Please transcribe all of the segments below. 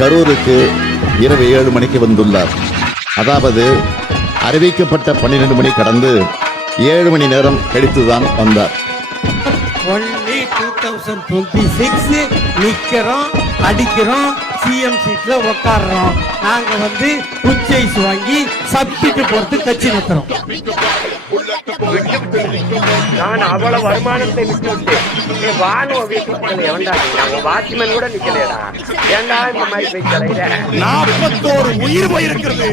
கரூருக்கு இரவு 7 மணிக்கு வந்துள்ளார். அதாவது அறிவிக்கப்பட்ட 12 மணி கடந்து 7 மணி நேரம் கழித்துதான் வந்தார். ஒன்லி 2026 நிக்கிறோம், அடிக்கிறோம், சிஎம் சீட்ல உட்காடுறோம். நாங்க உச்சைஸ் வாங்கி சப்டிட்டு போறது கட்சி நடத்துறோம். நான் அவ்வளவு வருமானத்தை விட்டு வாட்ச்மேன் கூட நிக்கலையடா. ஏண்டா இந்த மாதிரி போய் தலையில 41 உயிர் போயிருக்கிறது.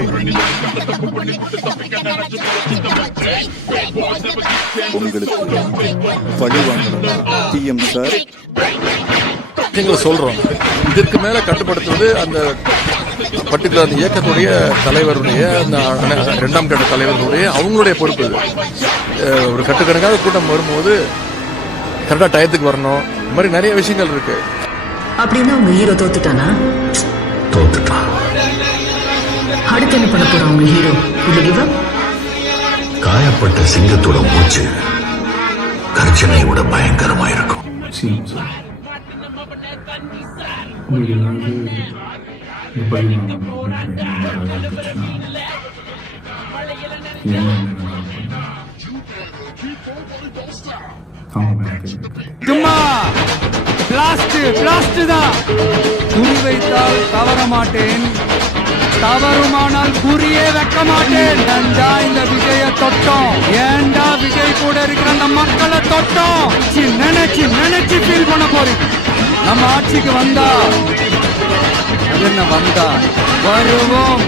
உங்களுக்கு பழி வாங்கணும்னா டிஎம் சார் நீங்க சொல்றோம். இதற்கு மேல கட்டுப்படுத்துவது அந்த பர்டிகுலர் இயக்கத்துடைய தலைவருடைய அந்த 2ஆம் கட்ட தலைவர்களுடைய அவங்களுடைய பொறுப்பு. இது ஒரு கட்டுக்கணக்காக கூட்டம் வரும்போது கரெக்டா டயத்துக்கு வரணும். இந்த மாதிரி நிறைய விஷயங்கள் இருக்கு. அப்படின்னா உங்க ஹீரோ தோத்துட்டானா? தோத்துட்டான். அடுத்து என்ன பண்ண போறான் உங்க ஹீரோ? இல்ல காயப்பட்ட சிங்கத்தோட மூச்சு கர்ஜனையை விட பயங்கரமா இருக்கும். சும்மா பிளாஸ்ட் தான். குறி வைத்தால் தவற மாட்டேன், தவறுமானால் குறியே வைக்க மாட்டேன். நஞ்சா இந்த விஜய தொட்டோம். ஏண்டா விஜய் கூட இருக்கிற அந்த மக்களை தொட்டோம். நினைச்சு ஃபீல் பண்ண போறீங்க. நம்ம ஆட்சிக்கு வந்தா அது என்ன வந்தா வருவோம்.